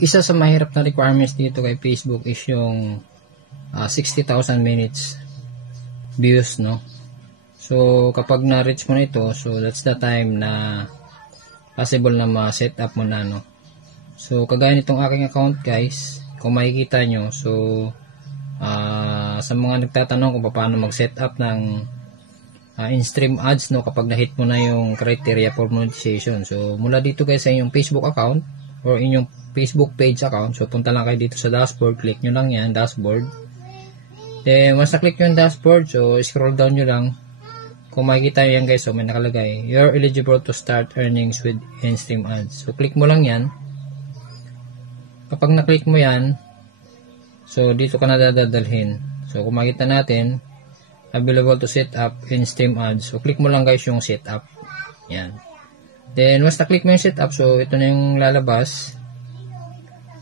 isa sa mahirap na requirements dito kay Facebook is yung 60,000 minutes views, no? So, kapag na-reach mo na ito, so that's the time na possible na ma-set up mo na, no? So, kagaya nitong aking account, guys, kung makikita nyo, so, sa mga nagtatanong kung paano mag-set up ng in-stream ads, no, kapag na-hit mo na yung criteria for monetization. So, mula dito guys sa inyong Facebook account or inyong Facebook page account, so punta lang kayo dito sa dashboard, click nyo lang yan, dashboard. Then, once na-click nyo yung dashboard, so, scroll down nyo lang. Kung makikita nyo yan guys, so may nakalagay, you're eligible to start earnings with in-stream ads. So, click mo lang yan. Kapag na-click mo yan, so, dito ka na dadalhin. So, kung makita natin, available to set up in-stream ads. So, click mo lang guys yung set up. Yan. Then, once na-click mo yung set up, so, ito na yung lalabas.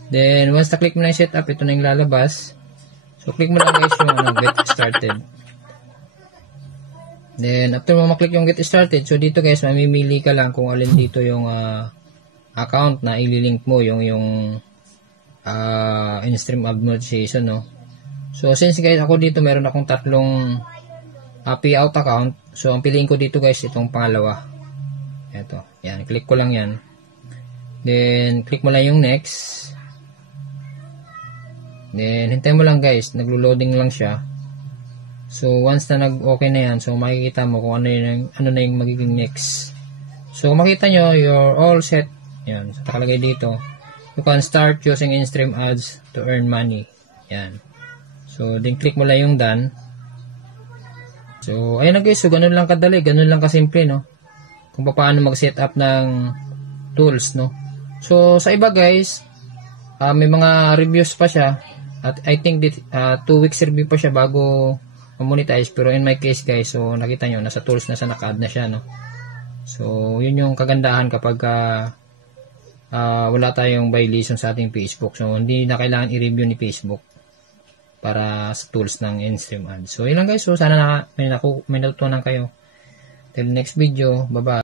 Then, once na-click mo na yung set up, ito na yung lalabas. So, click mo lang guys yung get started. Then, after mo maklik yung get started, so, dito guys, mamimili ka lang kung alin dito yung account na ililink mo, yung in-stream ad monetization, no? So, since guys, ako dito meron akong tatlong payout account. So, ang piliin ko dito guys, itong pangalawa. Ito. Yan. Click ko lang yan. Then, click mo lang yung next. Then, hintayin mo lang guys. Naglo-loading lang siya. So, once na nag-okay na yan, so, makikita mo kung ano na yung magiging next. So, makita nyo, you're all set. Yan. So, nakalagay dito. You can start using in-stream ads to earn money. Yan. So, then click mo lang yung done. So, ayun na guys. So, ganun lang kadali. Ganun lang kasimple, no? Kung paano mag-set up ng tools, no? So, sa iba guys, may mga reviews pa siya. At I think 2 weeks review pa siya bago monetize. Pero in my case guys, so nakita nyo, nasa tools na sa naka-add na siya, no? So, yun yung kagandahan kapag wala tayong violation sa ating Facebook. So, hindi na kailangan i-review ni Facebook para sa tools ng in-stream ads. So, yun lang guys. So, sana may natutunan kayo. Till next video. Bye-bye.